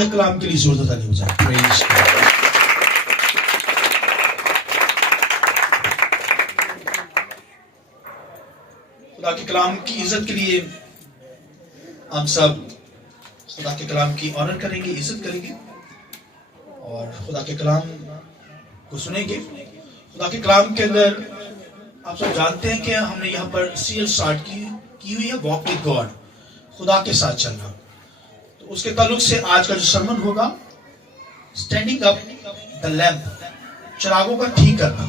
اللہ کے کلام کے لیے زور دیتا نہیں ہو جائے. Praise God. خدا کے کلام کی عزت کے لیے ہم سب خدا کے کلام کی آنر کریں گے, عزت کریں گے اور خدا کے کلام کو سنیں گے. خدا کے کلام کے اندر آپ سب جانتے ہیں کہ ہم نے یہاں پر سیریل سٹارٹ کی ہوئی ہے, واک وتھ گاڈ, خدا کے ساتھ چلنا. تو اس کے تعلق سے آج کا جو سرمن ہوگا, اسٹینڈنگ اپ دا لیمپ, چراغوں کا ٹھیک کرنا.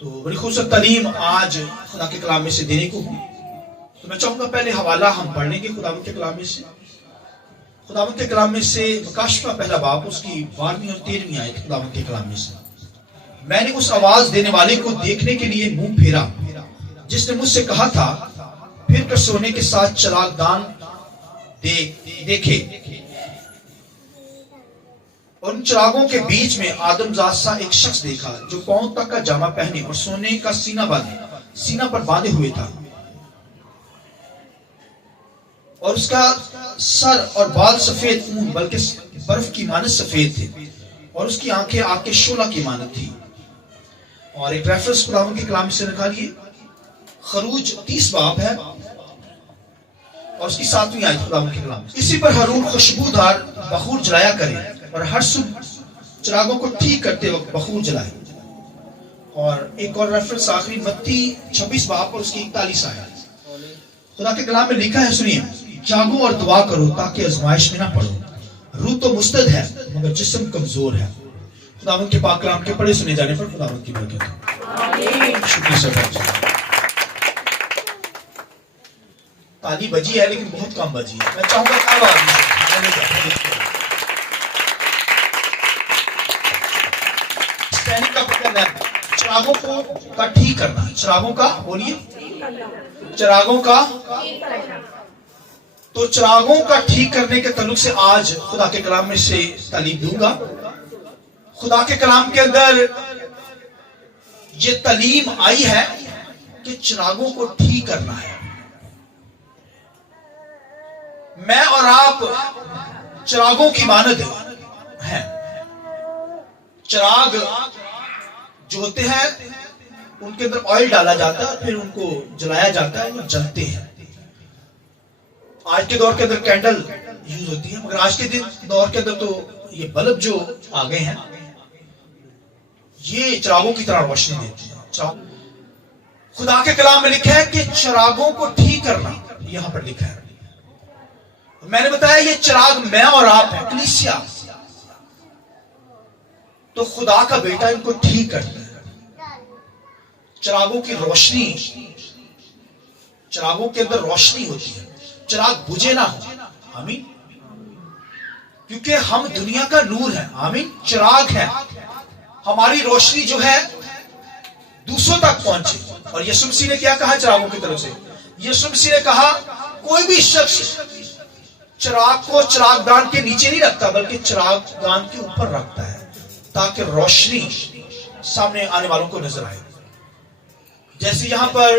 تو بڑی خوبصورت تعلیم آج خدا کے کلام میں سے دینے کو ہوئی. تو میں چاہوں گا پہلے حوالہ ہم پڑھ لیں گے خداوند کے کلام میں سے. خداوند کے کلام میں سے مکاشفہ پہلا باب, اس کی 12ویں اور 13ویں آیت خداوند کے کلام میں سے. میں نے اس آواز دینے والے کو دیکھنے کے لیے منہ پھیرا جس نے مجھ سے کہا تھا, پھر کر سونے کے ساتھ چراغ دان دیکھے, اور ان چراغوں کے بیچ میں آدم ذات سا ایک شخص دیکھا جو پاؤں تک کا جامہ پہنے اور سونے کا سینہ پر باندھے ہوئے تھا, اور اس کا سر اور بال سفید اون بلکہ برف کی مانند سفید تھے, اور اس کی آنکھیں آگ کے شعلہ کی مانند تھی. اور ایک ریفرنس خداوند کے کلام سے نکالیے, خروج 30 باب ہے اور اس کی 7ویں آیت خداوند کے کلام. اسی پر ہارون خوشبودار بخور جلایا کرے اور ہر صبح چراغوں کو ٹھیک کرتے وقت بخور جلائے. اور ایک اور ریفرنس آخری متی 26 باب اور اس کی 41 آیت. خدا کے کلام میں لکھا ہے, سنیے, جاگو اور دعا کرو تاکہ آزمائش میں نہ پڑو, روح تو مستعد ہے مگر جسم کمزور ہے. خداوند کے پاک کلام کے پڑھے سنے جانے پر خداوند کی برکت ہو. شکریہ سر. تالی بجی ہے لیکن بہت کم بجی ہے. میں چاہوں گا چراغوں کا ٹھیک کرنا, چراغوں کا بولیے, چراغوں کا. تو چراغوں کا ٹھیک کرنے کے تعلق سے آج خدا کے کلام میں سے تعلیم دوں گا. خدا کے کلام کے اندر یہ تعلیم آئی ہے کہ چراغوں کو ٹھیک کرنا ہے. میں اور آپ چراغوں کی مانند ہیں. چراغ جو ہوتے ہیں ان کے اندر آئل ڈالا جاتا ہے, پھر ان کو جلایا جاتا ہے, وہ جلتے ہیں. آج کے دور کے اندر کینڈل یوز ہوتی ہے, مگر آج کے دور کے اندر تو یہ بلب جو آ گئے ہیں یہ چراغوں کی طرح روشنی دیتی ہے. خدا کے کلام میں لکھا ہے کہ چراغوں کو ٹھیک کرنا, یہاں پر لکھا ہے. میں نے بتایا یہ چراغ میں اور آپ ہیں, کلیسیا. تو خدا کا بیٹا ان کو ٹھیک کرتا ہے. چراغوں کی روشنی, چراغوں کے اندر روشنی ہوتی ہے, چراغ بجھے نہ ہو. آمین. کیونکہ ہم دنیا کا نور ہیں. آمین. چراغ ہے, ہماری روشنی جو ہے دوسروں تک پہنچے. اور یسوع مسیح نے کیا کہا چراغوں کی طرف سے؟ یسوع مسیح نے کہا کوئی بھی شخص چراغ کو چراغ دان کے نیچے نہیں رکھتا بلکہ چراغ دان کے اوپر رکھتا ہے تاکہ روشنی سامنے آنے والوں کو نظر آئے. جیسے یہاں پر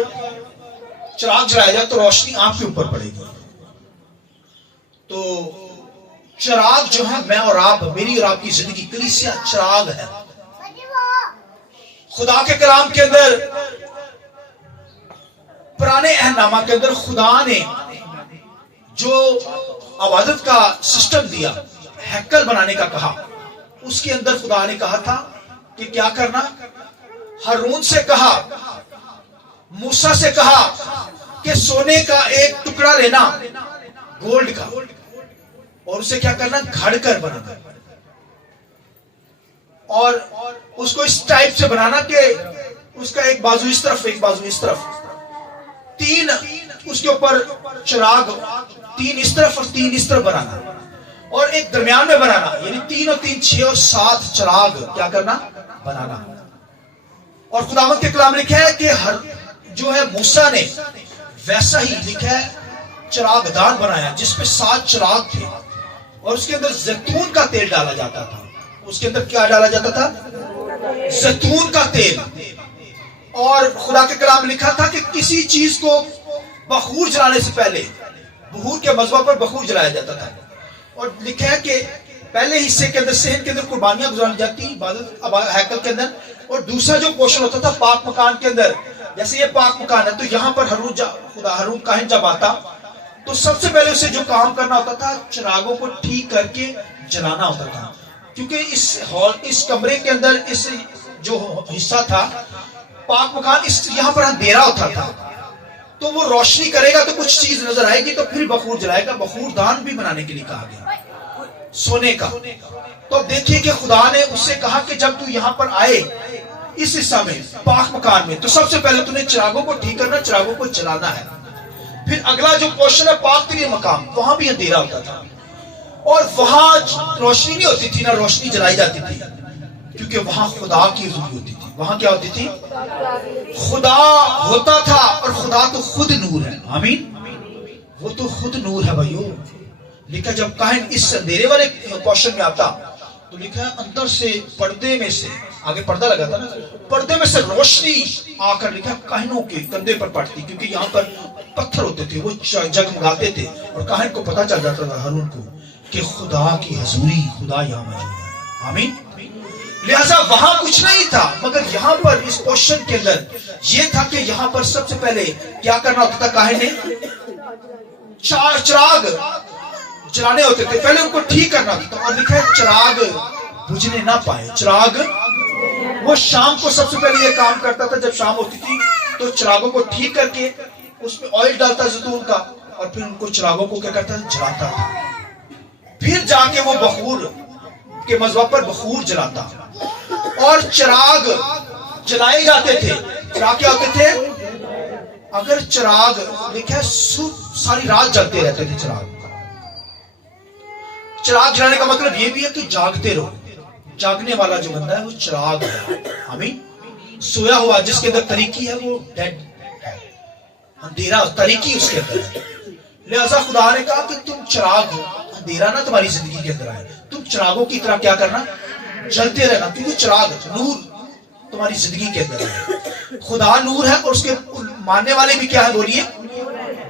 چراغ جلایا جائے تو روشنی آپ کے اوپر پڑے گی. تو چراغ جو ہے میں اور آپ, میری اور آپ کی زندگی کلیسیا چراغ ہے. خدا کے کلام کے اندر پرانے عہد نامہ کے اندر خدا نے جو عبادت کا سسٹم دیا, ہیکل بنانے کا کہا, اس کے اندر خدا نے کہا تھا کہ کیا کرنا. ہارون سے کہا, موسیٰ سے کہا کہ سونے کا ایک ٹکڑا لینا گولڈ کا, اور اسے کیا کرنا, گھڑ کر بنانا, اور اس کو اس ٹائپ سے بنانا کہ اس کا ایک بازو اس طرف, ایک بازو اس طرف, 3 اس کے اوپر چراغ, 3 اس طرف اور 3 اس طرف بنانا, اور ایک درمیان میں بنانا, یعنی 3 اور 3 6 اور 7 چراغ کیا کرنا, بنانا. اور خداوند کے کلام لکھا ہے کہ ہر جو ہے موسیٰ نے ویسا ہی لکھا ہے چراغ دان بنایا جس پہ 7 چراغ تھے, اور اس کے اندر زیتون کا تیل ڈالا جاتا تھا. اس کے اندر کیا ڈالا جاتا تھا, زیتون کا تیل. اور خدا کے کلام میں لکھا تھا کہ کسی چیز کو بخور جلانے سے پہلے بخور کے مذبح پر بخور جلایا جاتا تھا, اور لکھا ہے کہ پہلے حصے کے اندر صحن کے اندر قربانیاں گزاری جاتی عبادت ہیکل کے اندر، اور دوسرا جو پورشن ہوتا تھا پاک مکان کے اندر، جیسے یہ پاک مکان ہے تو یہاں پر ہارون کاہن جب آتا تو سب سے پہلے اسے جو کام کرنا ہوتا تھا چراغوں کو ٹھیک کر کے جلانا ہوتا تھا، کیونکہ اس کمرے کے اندر اس جو حصہ تھا پاک مکان، یہاں پر اندھیرا ہوتا تھا، تو وہ روشنی کرے گا تو کچھ چیز نظر آئے گی تو پھر بخور جلائے گا۔ بخور دان بھی بنانے کے لیے کہا گیا سونے کا۔ تو دیکھیے کہ خدا نے اس سے کہا کہ جب تو یہاں پر آئے اس حصہ میں پاک مکان میں تو سب سے پہلے تو نے چراغوں کو ٹھیک کرنا، چراغوں کو جلانا ہے۔ پھر اگلا جو پورشن ہے پاک ترین مقام، وہاں بھی اندھیرا ہوتا تھا اور وہاں روشنی نہیں ہوتی تھی، نہ روشنی جلائی جاتی تھی، کیونکہ وہاں خدا کی حضوری ہوتی تھی۔ وہاں کیا ہوتی تھی؟ خدا ہوتا تھا، اور خدا تو خود نور ہے۔ آمین، وہ تو خود نور ہے بھائیو۔ لکھا جب کاہن اس اندھیرے والے پورشن میں آتا تو لکھا ہے اندر سے پردے میں سے، آگے پردہ لگا تھا نا، پردے میں سے روشنی آ کر لکھا کاہنوں کے کندھے پر پڑتی، کیونکہ یہاں پر پتھر ہوتے تھے، وہ جگمگاتے تھے، اور کاہن کو پتہ چل جاتا تھا ہارون کو کہ خدا کی حضوری، خدا یہاں موجود ہے۔ آمین۔ لہذا وہاں کچھ نہیں تھا، مگر یہاں پر اس پورشن کے اندر یہ تھا کہ یہاں پر سب سے پہلے کیا کرنا ہوتا تھا؟ کاہن نے چراغ جلانے ہوتے تھے، پہلے ان کو ٹھیک کرنا ہوتا تھا، اور لکھا ہے چراغ بجھنے نہ پائے۔ چراغ وہ شام کو سب سے پہلے یہ کام کرتا تھا، جب شام ہوتی تھی تو چراغوں کو ٹھیک کر کے اس میں آئل ڈالتا زیتون کا، اور پھر ان کو چراغوں کو کیا کرتا ہے؟ جلاتا تھا۔ پھر جا کے وہ بخور کے مذبح پر بخور جلاتا، اور چراغ جلائے جاتے تھے۔ چراغ کیا ہوتے تھے؟ اگر چراغ لکھا ہے ساری رات جلتے رہتے تھے۔ چراغ جلانے کا مطلب یہ بھی ہے کہ جاگتے رہو۔ جاگنے والا جو بندہ ہے وہ چراغ ہے۔ آمین۔ سویا ہوا جس کے اندر تاریکی ہے وہ ڈیڈ ہے، اندھیرا تاریکی اس کے اندر ہے۔ لہذا خدا نے کہا کہ تم چراغ ہو، اندھیرا نہ تمہاری زندگی کے اندر آئے، تم چراغوں کی طرح کیا کرنا؟ جلتے رہنا، کیونکہ چراغ نور تمہاری زندگی کے اندر ہے۔ خدا نور ہے، اور اس کے ماننے والے بھی کیا ہے؟ بولیے،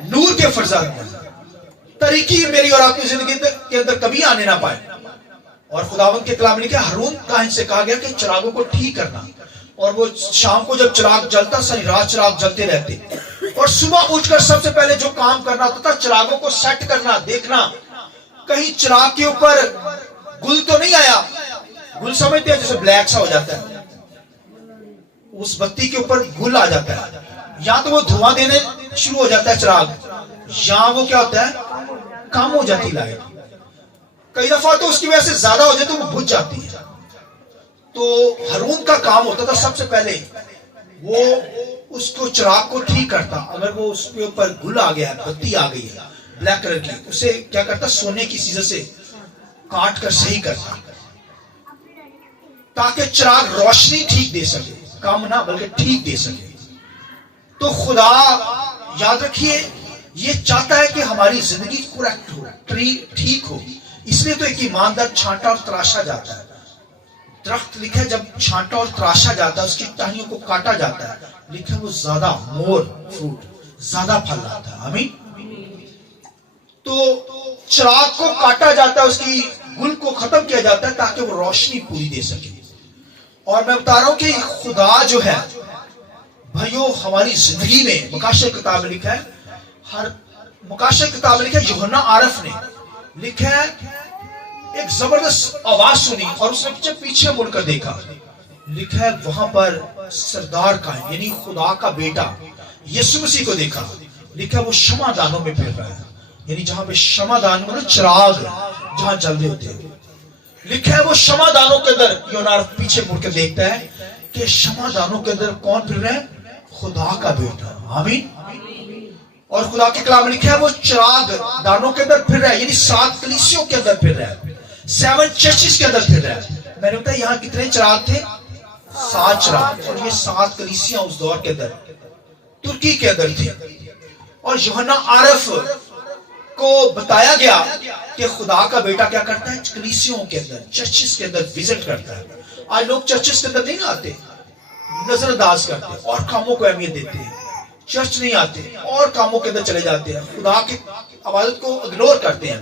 نور کے فرزند ہیں۔ تاریکی میری اور آپ کی زندگی کے اندر کبھی آنے نہ پائے۔ اور خداوند کے کلام لکھا ہارون کاہن سے کہا گیا کہ چراغوں کو ٹھیک کرنا، اور وہ شام کو جب چراغ جلتا ساری رات چراغ جلتے رہتے، اور صبح اٹھ کر سب سے پہلے جو کام کرنا ہوتا تھا چراغوں کو سیٹ کرنا، دیکھنا کہیں چراغ کے اوپر گل تو نہیں آیا۔ گل سمجھتے ہیں جیسے بلیک سا ہو جاتا ہے، اس بتی کے اوپر گل آ جاتا ہے، یا تو وہ دھواں دینے شروع ہو جاتا ہے چراغ، یا وہ کیا ہوتا ہے؟ کم ہو جاتی لائٹ۔ کئی دفعہ تو اس کی وجہ سے زیادہ ہو جائے تو وہ بجھ جاتی ہے۔ تو ہارون کا کام ہوتا تھا سب سے پہلے وہ اس کو چراغ کو ٹھیک کرتا، اگر وہ اس کے اوپر گل آ گیا ہے، بتی آ گئی ہے بلیک کلر کی، اسے کیا کرتا؟ سونے کی چیزوں سے کاٹ کر صحیح کرتا، تاکہ چراغ روشنی ٹھیک دے سکے، کم نہ بلکہ ٹھیک دے سکے۔ تو خدا یاد رکھیے یہ چاہتا ہے کہ ہماری زندگی کریکٹ ہو، ٹھیک ہو۔ اس لیے تو ایک ایماندار چھانٹا اور تراشا جاتا ہے۔ درخت لکھا ہے جب چھانٹا اور تراشا جاتا ہے، اس کی ٹہنیوں کو کاٹا جاتا ہے، لکھا ہے وہ زیادہ مور فروٹ، زیادہ پھل لاتا ہے۔ آمین۔ تو چراغ کو کاٹا جاتا ہے، اس کی گل کو ختم کیا جاتا ہے تاکہ وہ روشنی پوری دے سکے۔ اور میں بتا رہا ہوں کہ خدا جو ہے بھائیو ہماری زندگی میں، مکاشع کتاب میں لکھا ہے، ہر مکاشع کتاب میں لکھا ہے یوحنا عارف نے لکھا ہے ایک زبردست آواز سنی، اور اس نے پیچھے مڑ کر دیکھا، لکھا ہے وہاں پر سردار کاہن یعنی خدا کا بیٹا یسوع مسیح کو دیکھا، لکھا ہے وہ شمع دانوں میں پھر رہا ہے، یعنی جہاں پہ شمع دان میں چراغ جہاں جل رہے ہوتے ہیں، لکھا ہے وہ شمع دانوں کے اندر یوحنا عارف پیچھے مڑ کر دیکھتا ہے کہ شمع دانوں کے اندر کون پھر رہا ہے؟ خدا کا بیٹا۔ آمین۔ اور خدا کے کلام میں لکھا ہے وہ چراغ دانوں کے اندر پھر رہا ہے، یعنی 7 کلیسیوں کے اندر پھر رہا ہے، 7 چرچز کے اندر پھر رہا ہے۔ میں نے بتایا یہاں کتنے چراغ تھے؟ 7 چراغ، اور یہ 7 کلیسیاں اس دور کے اندر ترکی کے اندر تھی۔ اور یوحنا عارف کو بتایا گیا کہ خدا کا بیٹا کیا کرتا ہے؟ کلیسیوں کے اندر، چرچز کے اندر وزٹ کرتا ہے۔ آج لوگ چرچز کے اندر نہیں آتے، نظر انداز کرتے اور کاموں کو اہمیت دیتے ہیں، چرچ نہیں آتے اور کاموں کے اندر چلے جاتے ہیں، خدا کی عبادت کو اگنور کرتے ہیں۔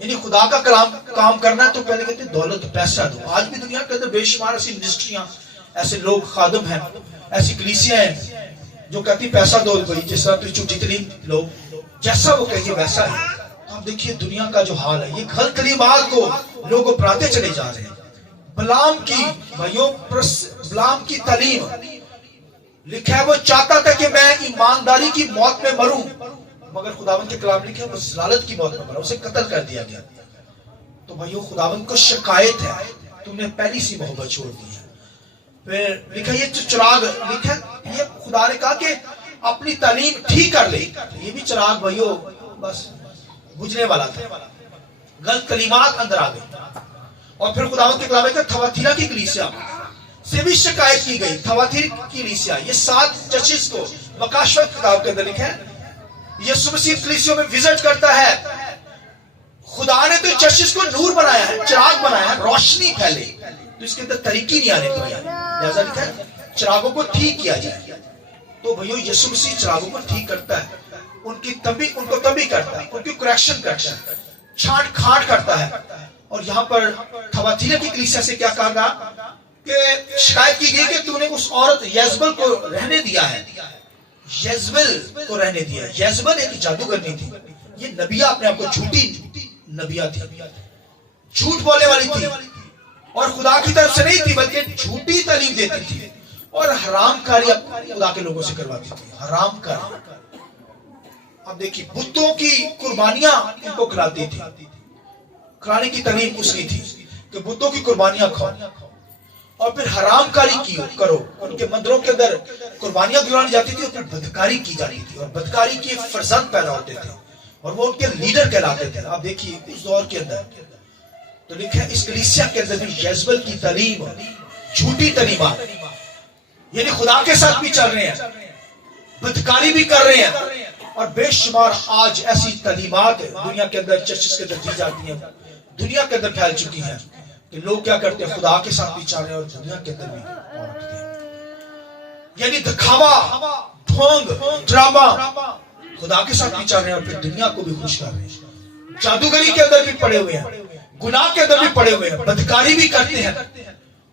یعنی خدا کا کلام کام کرنا ہے تو پہلے کہتے ہیں دولت پیسہ دو. آج بھی دنیا کے اندر بے شمار ایسی منسٹریاں، ایسے لوگ خادم ہیں، ایسی کلیسیاں ہیں جو کہتی پیسہ دو بھائی، جس طرح جتنی لوگ جیسا وہ کہیے ویسا ہے. آپ دیکھیے دنیا کا جو حال ہے، یہ غلط کلمات کو لوگ اپناتے چلے جا رہے ہیں. بلام کی بھائیوں، بلام کی تعلیم لکھا ہے وہ چاہتا تھا کہ میں ایمانداری کی موت میں مروں، مگر خداوند کے کلام لکھا ہے وہ ضلالت کی موت میں مرا، اسے قتل کر دیا گیا. تو بھائیوں خداوند کو شکایت ہے، تم نے پہلی سی محبت چھوڑ دی ہے. پھر لکھا یہ چراغ، لکھا یہ خدا نے کہا کہ اپنی تعلیم ٹھیک کر لے. یہ بھی چراغ بھائیوں بس بجھنے والا تھا، غلط کلمات اندر آ گئی. اور پھر خداوند کے کلام میں تھواتیرا کی کلیسیا سے بھی شکایت کی گئی. تھواتیر کی کلیسیا، یہ 7 چرچز کو مکاشفت کتاب کے اندر لکھا ہے. یسوع مسیح کلیسیوں میں وزٹ کرتا ہے. خدا نے تو چرچز کو نور بنایا ہے، چراغ بنایا ہے، روشنی پھیلے، تو اس کے اندر طریقے نہیں آنے تو لہذا لکھا ہے چراغوں کو ٹھیک کیا جائے. تو بھائیو یسوع مسیح چراغوں کو ٹھیک کرتا ہے، ان کو تنبیہ کرتا ہے، ان کی کریکشن کرتا ہے، چھانٹ کھانٹ کرتا ہے. اور یہاں پر تھواتیرا کی کلیسیا سے کیا کہا گیا کہ شکایت کی گئی کہ تو نے اس عورت یزبل کو رہنے دیا ہے. یزبل کو رہنے دیا. یزبل ایک جادوگرنی تھی، یہ نبیہ اپنے آپ کو جھوٹی نبیہ تھی، جھوٹ بولنے والی تھی، اور خدا کی طرف سے نہیں تھی بلکہ جھوٹی تعلیم دیتی تھی اور حرام کاری خدا کے لوگوں سے کرواتی تھی. حرام کاری. اب دیکھیے بتوں کی قربانیاں ان کو کھلاتی تھی. کھانے کی تعلیم اس کی تھی کہ بتوں کی قربانیاں کھاؤ اور پھر حرام کاری کرو. ان کے مندروں کے اندر قربانیاں گرائی جاتی تھی اور پھر بدکاری کی جاتی تھی، اور بدکاری کے فرزند پیدا ہوتے تھے اور وہ ان کے لیڈر کہلاتے تھے. آپ دیکھیے اس دور کے اندر تو لکھا ہے اس کلیسیا کے اندر بھی یزبل کی تعلیم، جھوٹی تعلیمات، یعنی خدا کے ساتھ بھی چل رہے ہیں، بدکاری بھی کر رہے ہیں. اور بے شمار آج ایسی تعلیمات دنیا کے اندر چرچز کے اندر دی جاتی ہیں، دنیا کے اندر پھیل چکی ہیں کہ لوگ کیا کرتے ہیں خدا کے ساتھ بھی چل رہے ہیں اور دنیا کے اندر بھی رکھتے ہیں. یعنی دکھاوا، ڈھونگ، ڈرامہ، خدا کے ساتھ بھی چل رہے ہیں اور پھر دنیا کو بھی خوش کر رہے ہیں. جادوگری کے اندر بھی پڑے ہوئے ہیں، گناہ کے اندر بھی پڑے ہوئے ہیں، بدکاری بھی کرتے ہیں.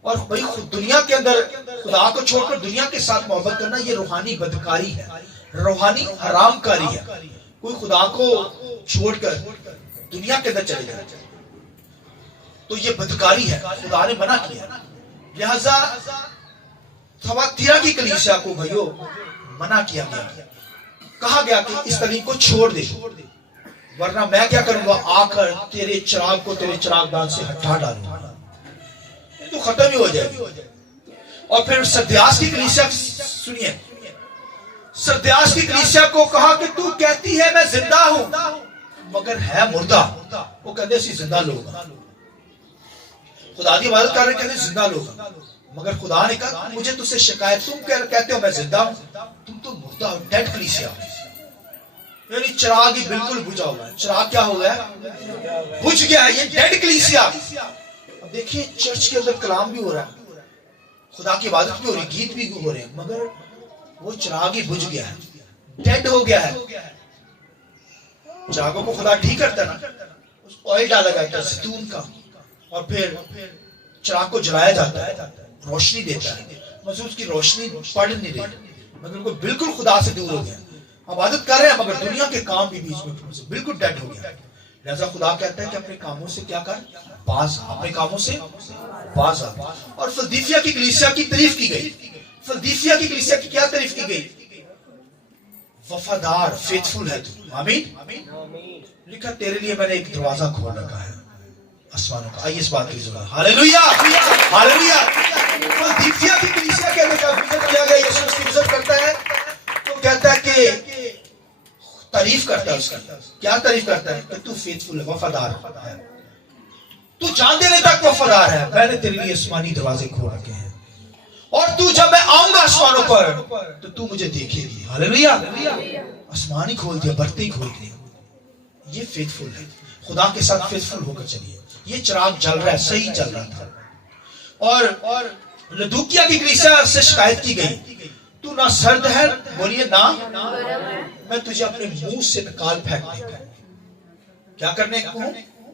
اور بھائی خود دنیا کے اندر خدا کو چھوڑ کر دنیا کے ساتھ محبت کرنا یہ روحانی بدکاری ہے، روحانی حرام کاری ہے. کوئی خدا کو چھوڑ کر دنیا کے اندر چلے جائے تو یہ بدکاری ہے، خدا نے منع کیا. لہذا تھواتیرا کی کلیسیا کو بھائیو منع کیا گیا، کہا گیا کہ اس تعلیم کو چھوڑ دے ورنہ میں کیا کروں گا، آ کر تیرے چراغ کو تیرے چراغ دان سے ہٹا ڈالوں گا، تو ختم ہی ہو جائے گی. اور پھر سردیاس کی کلیسیا سنیے، سردیاس کی کلیسیا کو کہا کہ تو کہتی ہے میں زندہ ہوں مگر ہے مردہ. وہ کہتے اسی زندہ لوگ خدا کی عبادت کر رہے کہتے زندہ لوگ، مگر خدا نے کہا مجھے تجھ سے شکایت، تم کہتے ہو میں زندہ ہوں، تم تو مردہ ہو، ڈیڈ کلیسیا. یعنی چراغ ہی بالکل بجھا ہوا ہے. چراغ کیا ہو گیا ہے؟ بجھ گیا ہے. یہ ڈیڈ کلیسیا. اب دیکھیے چرچ کے اندر کلام بھی ہو رہا ہے، خدا کی عبادت بھی ہو رہی ہے، گیت بھی ہو رہے ہیں، مگر وہ چراغ ہی بجھ گیا ہے، ڈیڈ ہو گیا ہے. چراغوں کو خدا ٹھیک کرتا ہے نا، اس آئل ڈالا جاتا ہے زیتون کا اور پھر چراغ کو جلایا جاتا ہے، روشنی دیتا ہے، مگر اس کی روشنی پڑ نہیں رہی، مگر وہ بالکل خدا سے دور ہو گیا. عبادت کر رہے ہیں مگر دنیا کے کام بھی بیچ میں بالکل ڈیڈ ہو گیا. لہذا خدا کہتا ہے کہ اپنے کاموں سے کیا کر، باز آ، اپنے کاموں سے باز آ. اور فلدیفیا کی کلیسیا کی تعریف کی گئی. فلدیفیا کی کلیسیا کی کیا تعریف کی گئی؟ وفادار، فیتھفل ہے تو. آمین. لکھا تیرے لیے میں نے ایک دروازہ کھول رکھا ہے آسمانوں کا. آئیے اس بات کی ضرورت. ہاللیلویا، ہاللیلویا. فلدیفیا کی کلیسیا کے اندر جب وزٹ کیا گیا، یسوع اس کی وزٹ کرتا ہے تو کہتا ہے کہ تعریف کرتا ہے اس کی. کیا تعریف کرتا ہے؟ کہ تو فیتھفل ہے، وفادار ہے، تو جان دینے تک وفادار ہے. میں نے تیرے لیے آسمانی دروازے کھول رکھے ہیں اور تو جب میں آؤں گا آسمانوں پر تو تو مجھے دیکھے گی. ہاللیلویا. آسمان ہی کھول دیا، برتے ہی کھول دیا. یہ فیتھفل ہے. خدا کے ساتھ فیتھفل ہو کر چلیے. یہ چراغ جل رہا ہے، صحیح چل رہا تھا. اور لدوکیا کی کلیسیا سے شکایت کی گئی، تو نہ سرد ہے، بولیے نہ، میں تجھے اپنے منہ سے نکال پھینکنے کا. کیا کرنے کو؟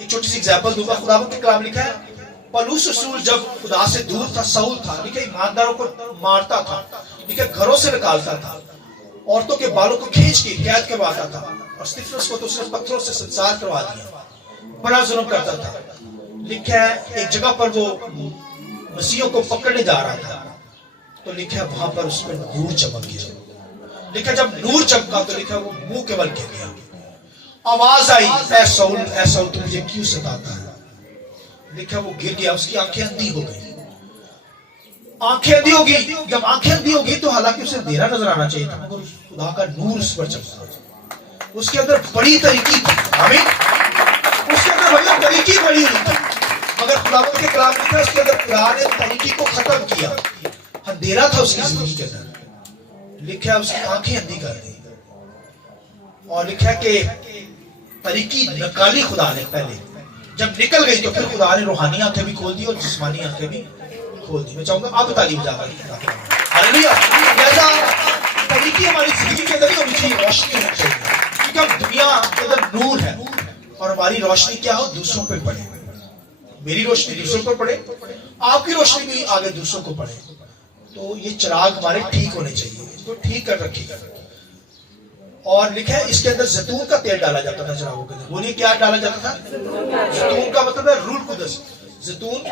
ایک چھوٹی سی ایگزامپل دوں گا. خداوند کے کلام لکھا ہے پولس رسول جب خدا سے دور تھا، ساؤل تھا، لکھا ایمانداروں کو مارتا تھا، لکھا گھروں سے نکالتا تھا، عورتوں کے بالوں کو کھینچ کے قید کرواتا تھا، اور اسطفنس کو تو اس نے پتھروں سے سنسار کروا دیا، بڑا ظلم کرتا تھا. لکھا ہے ایک جگہ پر وہ مسیحوں کو پکڑنے جا رہا تھا، تو لکھا ہے وہاں پر اس پر نور چمک گیا. لکھا جب نور چمکا تو لکھا وہ منہ کے بل گر گیا. آواز آئی اے ساؤل تو مجھے کیوں ستاتا ہے. لکھا وہ گر گیا، اس کی آنکھیں اندھی ہو گئی. آنکھیں اندھی ہوگی، جب آنکھیں اندھی ہوگی تو حالانکہ اسے اندھیرا نظر آنا چاہیے تھا، مگر خدا کا نور اس پر چمکا. اس کے اندر بڑی طریقی تھی. آمین. اس کے اندر بڑی طریقی بڑی ہوئی تھی، مگر خداوند کے کلام لکھا اس کے اندر قرآن نے طریقی کو ختم کیا. اندھیرا تھا اس کی زندگی کے اندر. لکھا اس کی آنکھیں اندھی کر دی، اور لکھا کہ طریقی نکالی خدا نے. پہلے جب نکل گئی تو پھر خدا نے روحانی آنکھیں بھی کھول دی اور جسمانی آنکھیں بھی کھول دی. میں چاہوں گا اب تعلیم جا کر ہاللیلویا. لہذا طریقی ہماری زندگی کے اندر ہونی چاہیے، روشنی ہونی چاہیے، کیونکہ دنیا کے اندر نور ہے، اور ہماری روشنی کیا ہو؟ دوسروں پہ پڑے. میری روشنی دوسروں پر پڑے، آپ کی روشنی بھی آگے دوسروں کو پڑے. تو یہ چراغ ہمارے ٹھیک ہونے چاہیے، اس کو ٹھیک کر رکھیے گا. اور لکھا ہے اس کے اندر زیتون کا تیل ڈالا جاتا تھا چراغوں کے اندر. بولیے کیا ڈالا جاتا تھا؟ زیتون کا مطلب ہے روح القدس. زیتون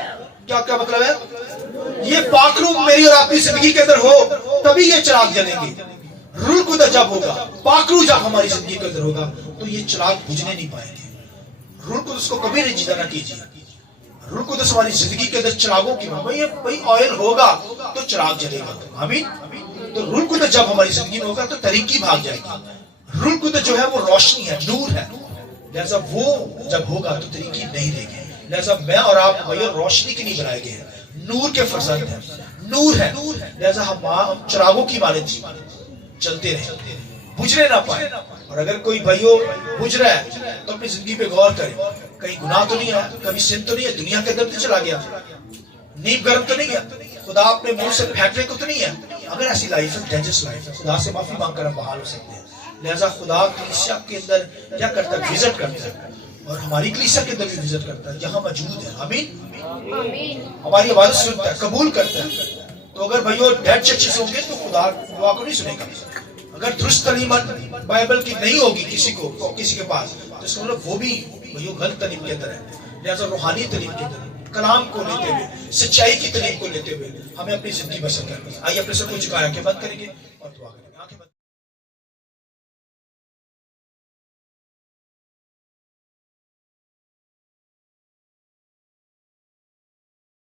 کیا مطلب ہے؟ یہ پاک روح میری اور آپ کی زندگی کے اندر ہو تبھی یہ چراغ جلیں گے. روح القدس جب ہوگا، پاک روح جب ہماری زندگی کے اندر ہوگا تو یہ چراغ بجھنے نہیں پائیں گے. روح القدس کو کبھی رنجیدہ نہ کیجیے. روح القدس ہماری زندگی کے اندر چراغوں کی بھائی آئل ہوگا تو چراغ جلے گا. آمین. تو روح القدس جب ہماری زندگی میں ہوگا تو طریقی بھاگ جائے گی. روح القدس جو ہے وہ روشنی ہے، نور ہے. لہذا وہ جب ہوگا تو طریقی نہیں رہے گی. لہذا میں اور آپ بھائی روشنی کے نہیں بنائے گئے ہیں، نور کے فرزند ہیں، نور ہے. لہذا ہم چراغوں کی مانند چلتے رہیں، بجھنے نہ پائے. اور اگر کوئی بھائیو بجھ رہا ہے تو اپنی زندگی پہ غور کرے، کہیں گناہ تو نہیں ہے، کبھی سن تو نہیں ہے، دنیا کے اندر تو چلا گیا، نیب گرم تو نہیں ہے، خدا اپنے منہ سے پھینکنے کو تو نہیں ہے. اگر ایسی لائف ہے ڈینجرس لائف ہے، خدا سے معافی مانگ کر ہم بحال ہو سکتے ہیں. لہذا خدا کلیسیا کے اندر کیا کرتا ہے؟ وزٹ کرتا ہے، اور ہماری کلیسیا کے اندر بھی وزٹ کرتا ہے، یہاں موجود ہے. آمین. ہماری عبادت سنتا ہے، قبول کرتا ہے. تو اگر بھائیو ڈیڈ چرچز ہوں گے تو خدا دعا کو نہیں سنے گا. اگر درست تعلیمات بائبل کی نہیں ہوگی کسی کے پاس تو اس کا مطلب وہ بھی بھائیو غلط تعلیم کے اندر ہے. لہذا روحانی تعلیم کے اندر کلام کو لیتے ہوئے، سچائی کی تعلیم کو لیتے ہوئے ہمیں اپنی زندگی بسر کرنی ہے. آئیے اپنے سب کو جھکایا کہ بند کریں گے اور دعا کریں گے.